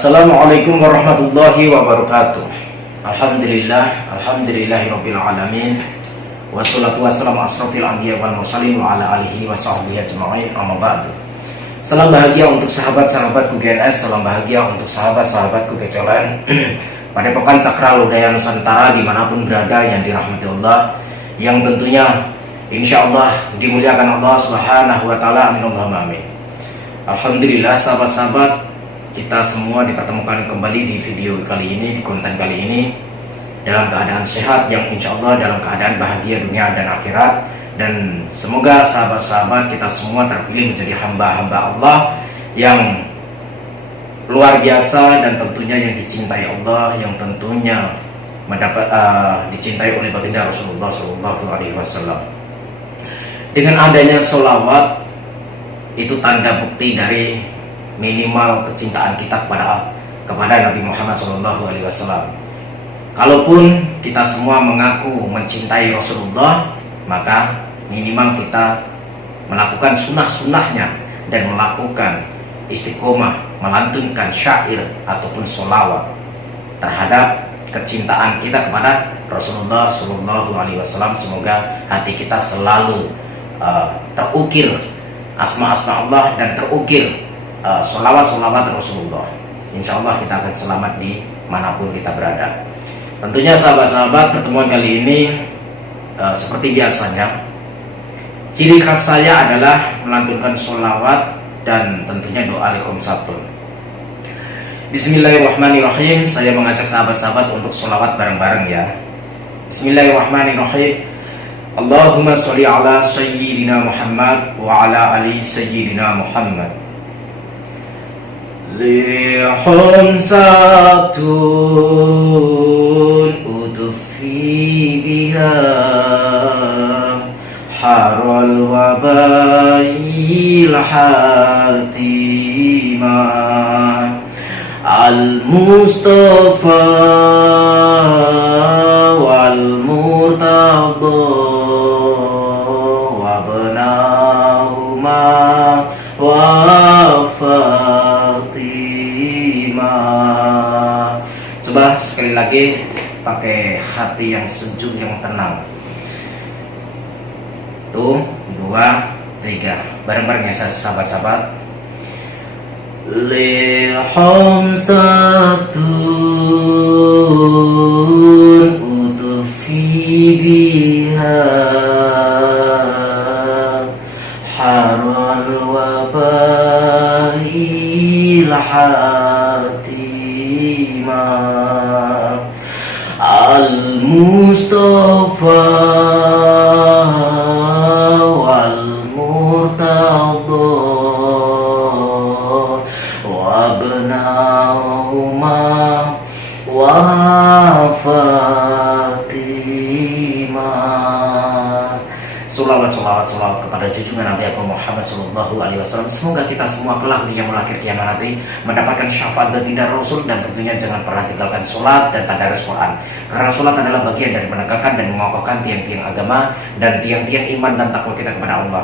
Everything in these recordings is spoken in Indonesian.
Assalamualaikum warahmatullahi wabarakatuh. Alhamdulillahirabbil alamin. Wassalatu wassalamu asrofil anbiya wal mursalin wa ala alihi wa sahbihi ajma'in, amma ba'du. Salam bahagia untuk sahabat-sahabatku GNS, salam bahagia untuk sahabat-sahabatku PCLN pada pekan Cakra Lodaya Nusantara dimanapun berada yang dirahmati Allah, yang tentunya insya Allah dimuliakan Allah Subhanahu wa ta'ala. Amin Allahumma amin. Alhamdulillah sahabat-sahabat, kita semua dipertemukan kembali di video kali ini, di konten kali ini dalam keadaan sehat, yang insya Allah dalam keadaan bahagia dunia dan akhirat. Dan semoga sahabat-sahabat kita semua terpilih menjadi hamba-hamba Allah yang luar biasa dan tentunya yang dicintai Allah, yang tentunya dicintai oleh baginda Rasulullah SAW. Dengan adanya sholawat, itu tanda bukti dari minimal kecintaan kita kepada Nabi Muhammad SAW. Kalaupun kita semua mengaku mencintai Rasulullah, maka minimal kita melakukan sunnah-sunnahnya dan melakukan istiqomah, melantunkan syair ataupun sholawat terhadap kecintaan kita kepada Rasulullah SAW. Semoga hati kita selalu terukir asma-asma Allah dan terukir sholawat-sholawat Rasulullah. Insya Allah kita akan selamat di manapun kita berada. Tentunya sahabat-sahabat, pertemuan kali ini seperti biasanya, ciri khas saya adalah melantunkan sholawat dan tentunya doa liqomsatun. Bismillahirrahmanirrahim. Saya mengajak sahabat-sahabat untuk sholawat bareng-bareng ya. Bismillahirrahmanirrahim. Allahumma sholli ala sayyidina Muhammad wa ala ali sayyidina Muhammad. Liqomsatun utufi biha harul wabail hatimah al-Mustafa wal Murtada wa benahuma wa Fatimah. Coba sekali lagi pakai hati yang sejuk, yang tenang. Tuh, 2, 3, bareng-bareng ya sahabat-sahabat. Liqomsatun utufi biha harul wabail hatimah al-Mustafa wal Murtada wa benahuma wa Fatimah. Salawat kepada junjungan Nabi Agung Muhammad SAW. Semoga kita semua kelak di yaumul akhir kiamat nanti mendapatkan syafaat baginda Rasul, dan tentunya jangan pernah tinggalkan sholat dan tadarus Quran, karena sholat adalah bagian dari menegakkan dan mengokohkan tiang-tiang agama dan tiang-tiang iman dan takwa kita kepada Allah.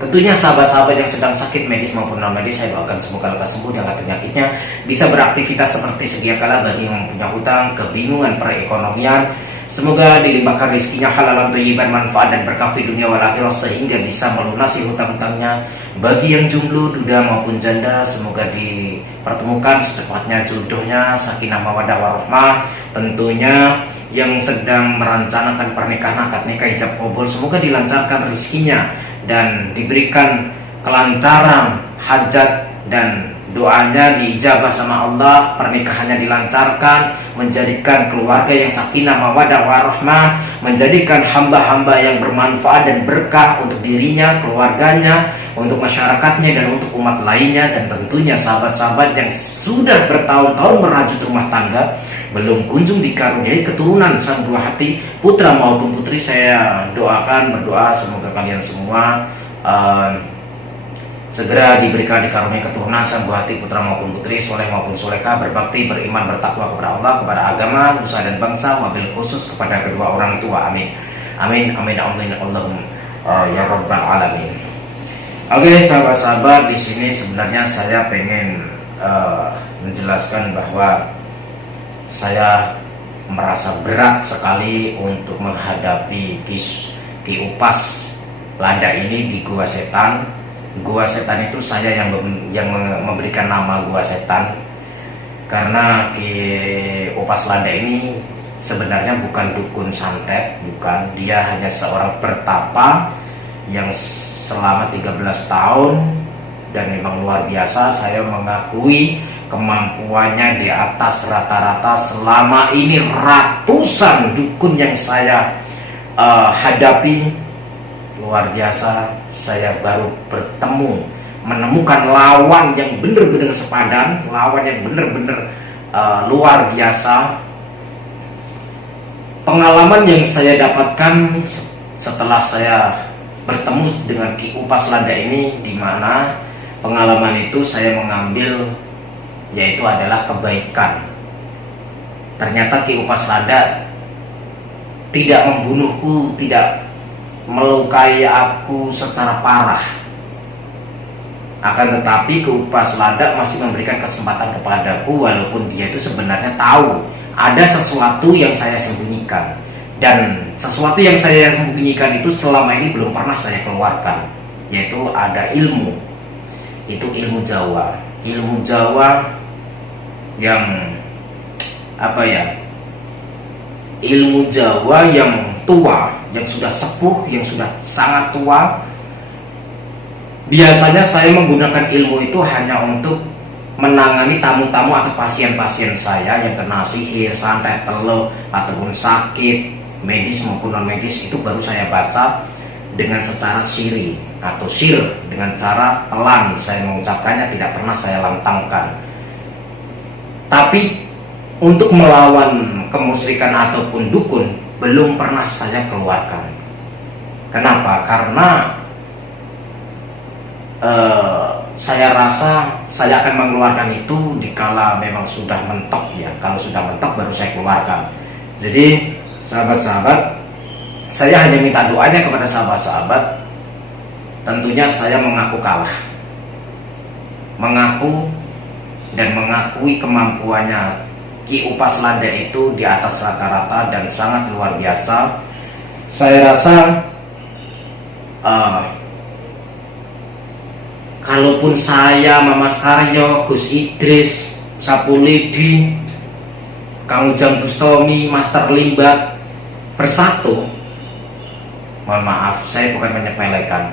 Tentunya sahabat-sahabat yang sedang sakit medis maupun non medis, saya doakan semoga lekas sembuh dengan penyakitnya, bisa beraktivitas seperti sedia kala. Bagi yang mempunyai hutang, kebingungan perekonomian, semoga dilimpahkan rezekinya halalan thayyiban, manfaat dan berkah di dunia wal akhirah, sehingga bisa melunasi hutang-hutangnya. Bagi yang jomblo, duda maupun janda, semoga dipertemukan secepatnya jodohnya, sakinah mawaddah warahmah. Tentunya yang sedang merencanakan pernikahan, akad nikah, ijab kabul, semoga dilancarkan rezekinya dan diberikan kelancaran hajat, dan doanya diijabah sama Allah, pernikahannya dilancarkan, menjadikan keluarga yang sakinah mawaddah warahmah, menjadikan hamba-hamba yang bermanfaat dan berkah untuk dirinya, keluarganya, untuk masyarakatnya, dan untuk umat lainnya. Dan tentunya sahabat-sahabat yang sudah bertahun-tahun merajut rumah tangga, belum kunjung dikaruniai keturunan sang buah hati, putra maupun putri, saya berdoa semoga kalian semua segera diberikan dikaruniai keturunan sang buah hati, putra maupun putri, soleh maupun solehah, berbakti, beriman, bertakwa kepada Allah, kepada agama, nusa dan bangsa, wabil khusus kepada kedua orang tua. Amin. Amin. Amin. Amin. Allahumma ya rabbal alamin. Oke sahabat-sahabat, di sini sebenarnya saya pengen menjelaskan bahwa saya merasa berat sekali untuk menghadapi Ki Upas Landa ini di Gua Setan. Gua Setan itu saya yang memberikan nama Gua Setan, karena Ki Upas Landa ini sebenarnya bukan dukun santet, bukan. Dia hanya seorang bertapa yang selama 13 tahun, dan memang luar biasa. Saya mengakui kemampuannya di atas rata-rata. Selama ini ratusan dukun yang saya hadapi, luar biasa. Saya baru menemukan lawan yang benar-benar sepadan, lawan yang benar-benar luar biasa. Pengalaman yang saya dapatkan setelah saya bertemu dengan Ki Upas Landa ini, di mana pengalaman itu saya mengambil yaitu adalah kebaikan. Ternyata Ki Upas Landa tidak membunuhku, tidak melukai aku secara parah. Akan tetapi Ki Upas Landa masih memberikan kesempatan kepadaku, walaupun dia itu sebenarnya tahu ada sesuatu yang saya sembunyikan, dan sesuatu yang saya sembunyikan itu selama ini belum pernah saya keluarkan, yaitu ada ilmu. Itu ilmu Jawa. Ilmu Jawa yang ilmu Jawa yang tua, yang sudah sepuh, yang sudah sangat tua. Biasanya saya menggunakan ilmu itu hanya untuk menangani tamu-tamu atau pasien-pasien saya yang kena sihir, santet, telo, ataupun sakit medis maupun non medis. Itu baru saya baca dengan secara siri atau sir, dengan cara pelan saya mengucapkannya, tidak pernah saya lantangkan. Tapi untuk melawan kemusyrikan ataupun dukun belum pernah saya keluarkan. Kenapa? Karena saya rasa saya akan mengeluarkan itu dikala memang sudah mentok ya. Kalau sudah mentok baru saya keluarkan. Jadi sahabat-sahabat, saya hanya minta doanya kepada sahabat-sahabat. Tentunya saya mengaku kalah, mengaku dan mengakui kemampuannya Ki Upas Landa itu di atas rata-rata dan sangat luar biasa. Saya rasa kalaupun saya, Mamas Karyo, Gus Idris, Sapulidi, Kang Ujang Bustomi, Master Limbat bersatu, mohon maaf, saya bukan menyepelekan,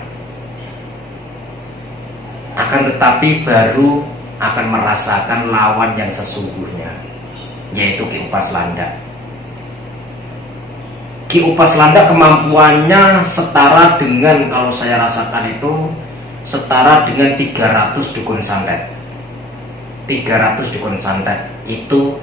akan tetapi baru akan merasakan lawan yang sesungguhnya, yaitu Ki Upas Landa. Ki Upas Landa kemampuannya setara dengan, kalau saya rasakan itu setara dengan 300 dukun santet. 300 dukun santet itu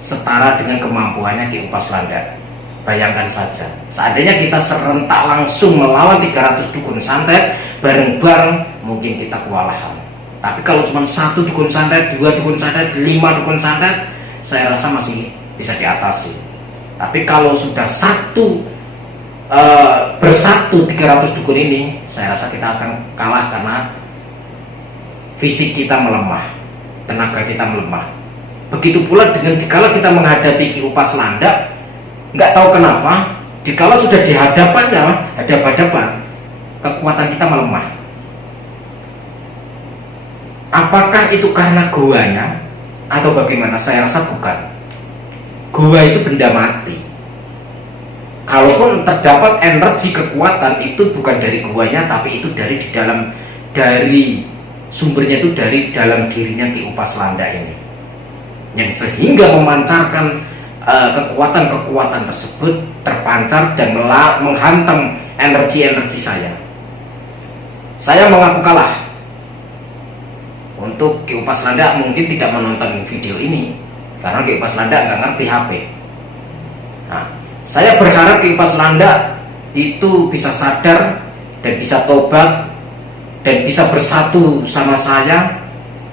setara dengan kemampuannya Ki Upas Landa. Bayangkan saja, seandainya kita serentak langsung melawan 300 dukun santet bareng-bareng, mungkin kita kewalahan. Tapi kalau cuma 1 dukun santet, 2 dukun santet, 5 dukun santet, saya rasa masih bisa diatasi. Tapi kalau sudah bersatu 300 dukun ini, saya rasa kita akan kalah, karena fisik kita melemah, tenaga kita melemah. Begitu pula dengan dikala kita menghadapi Ki Upas Landa, nggak tahu kenapa dikala sudah di hadapan, kekuatan kita melemah. Apakah itu karena guanya atau bagaimana? Saya rasa bukan. Gua itu benda mati. Kalaupun terdapat energi kekuatan, itu bukan dari guanya, tapi itu dari sumbernya itu dari dalam dirinya Ki Upas Landa ini, yang sehingga memancarkan kekuatan-kekuatan tersebut terpancar dan menghantam energi-energi saya. Saya mengaku kalah. Untuk Ki Upas Landa mungkin tidak menonton video ini, karena Ki Upas Landa nggak ngerti HP. Nah, saya berharap Ki Upas Landa itu bisa sadar dan bisa tobat dan bisa bersatu sama saya,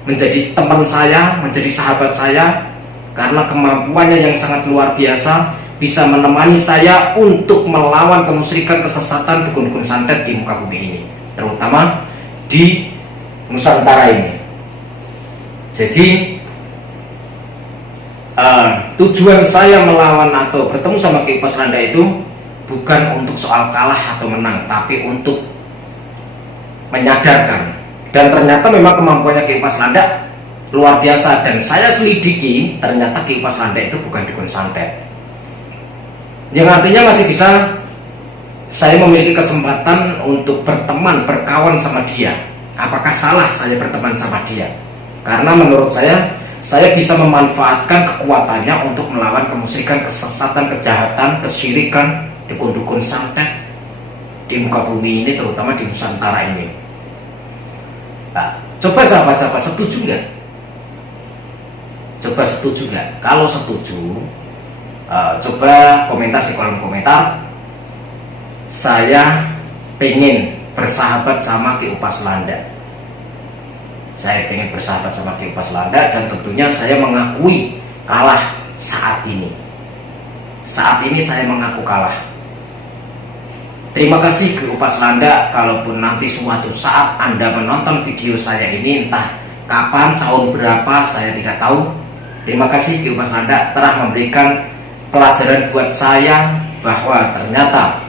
menjadi teman saya, menjadi sahabat saya, karena kemampuannya yang sangat luar biasa bisa menemani saya untuk melawan kemusyrikan, kesesatan dukun-dukun santet di muka bumi ini, terutama di Nusantara ini. Jadi tujuan saya melawan atau bertemu sama Ki Upas Landa itu bukan untuk soal kalah atau menang, tapi untuk menyadarkan. Dan ternyata memang kemampuannya Ki Upas Landa luar biasa, dan saya selidiki ternyata Ki Upas Landa itu bukan dukun santet, yang artinya masih bisa saya memiliki kesempatan untuk berteman, berkawan sama dia. Apakah salah saya berteman sama dia? Karena menurut saya bisa memanfaatkan kekuatannya untuk melawan kemusyrikan, kesesatan, kejahatan, kesyirikan, dukun-dukun santet di muka bumi ini, terutama di Nusantara ini. Nah, coba sahabat-sahabat setuju nggak? Coba setuju nggak? Kalau setuju, coba komentar di kolom komentar. Saya pengen bersahabat sama Ki Upas Landa. Saya pengen bersahabat sama Ki Upas Landa, dan tentunya saya mengakui kalah saat ini. Saat ini saya mengaku kalah. Terima kasih Ki Upas Landa. Kalaupun nanti suatu saat Anda menonton video saya ini, entah kapan, tahun berapa, saya tidak tahu. Terima kasih Ki Upas Landa telah memberikan pelajaran buat saya bahwa ternyata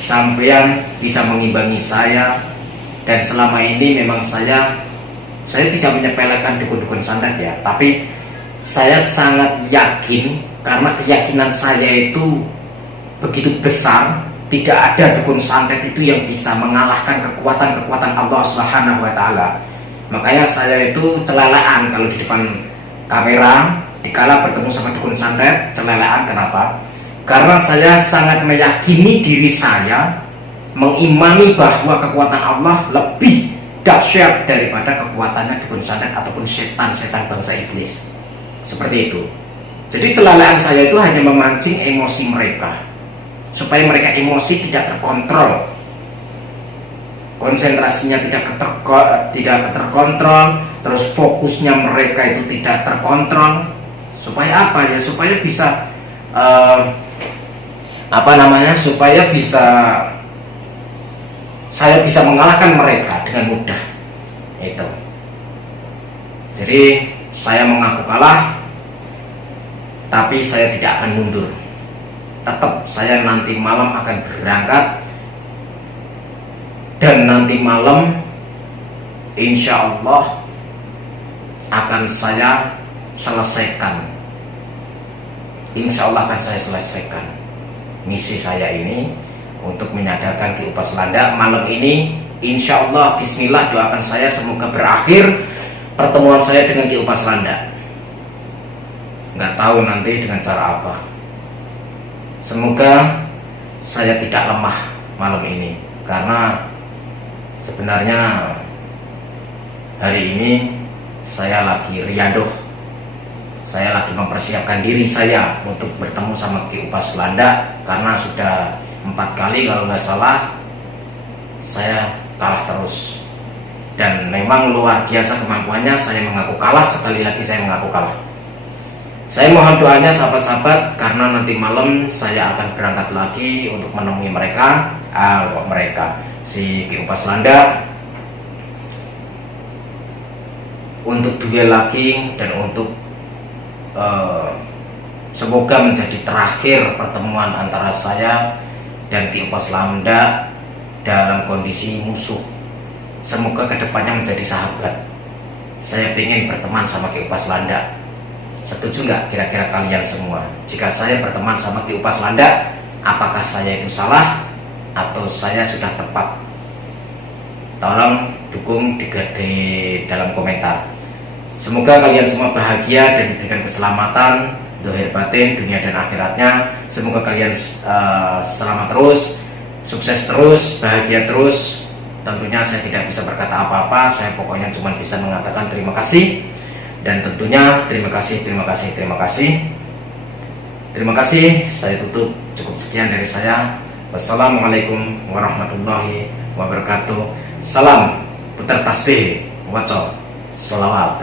sampean bisa mengimbangi saya. Dan selama ini memang saya tidak menyepelekan dukun-dukun santet ya, tapi saya sangat yakin, karena keyakinan saya itu begitu besar, tidak ada dukun santet itu yang bisa mengalahkan kekuatan-kekuatan Allah Subhanahu wa Ta'ala. Makanya saya itu celelaan kalau di depan kamera, dikala bertemu sama dukun santet, celelaan. Kenapa? Karena saya sangat meyakini diri saya, mengimani bahwa kekuatan Allah lebih dahsyat daripada kekuatannya dukun santet ataupun setan bangsa iblis. Seperti itu. Jadi celalaan saya itu hanya memancing emosi mereka, supaya mereka emosi tidak terkontrol, konsentrasinya tidak terkontrol, terus fokusnya mereka itu tidak terkontrol. Supaya apa ya? Supaya bisa supaya saya bisa mengalahkan mereka dengan mudah. Itu. Jadi saya mengaku kalah, tapi saya tidak akan mundur. Tetap saya nanti malam akan berangkat, dan nanti malam insya Allah akan saya selesaikan. Insya Allah akan saya selesaikan misi saya ini untuk menyadarkan Ki Upas Landa. Malam ini insya Allah, bismillah, doakan saya semoga berakhir pertemuan saya dengan Ki Upas Landa. Nggak tahu nanti dengan cara apa. Semoga saya tidak lemah malam ini, karena sebenarnya hari ini saya lagi riadoh. Saya lagi mempersiapkan diri saya untuk bertemu sama Ki Upas Landa, karena sudah 4 kali kalau nggak salah saya kalah terus, dan memang luar biasa kemampuannya. Saya mengaku kalah, sekali lagi saya mengaku kalah. Saya mohon doanya sahabat-sahabat, karena nanti malam saya akan berangkat lagi untuk menemui si Ki Upas Landa, untuk duel lagi, dan untuk semoga menjadi terakhir pertemuan antara saya dan Ki Upas Landa dalam kondisi musuh. Semoga kedepannya menjadi sahabat. Saya ingin berteman sama Ki Upas Landa. Setuju nggak kira-kira kalian semua? Jika saya berteman sama Ki Upas Landa, apakah saya itu salah atau saya sudah tepat? Tolong dukung di dalam komentar. Semoga kalian semua bahagia dan diberikan keselamatan zahir batin, dunia dan akhiratnya. Semoga kalian selamat terus, sukses terus, bahagia terus. Tentunya saya tidak bisa berkata apa-apa, saya pokoknya cuma bisa mengatakan terima kasih. Dan tentunya terima kasih. Saya tutup, cukup sekian dari saya. Wassalamualaikum warahmatullahi wabarakatuh. Salam putar tasbih, waco, sholawat.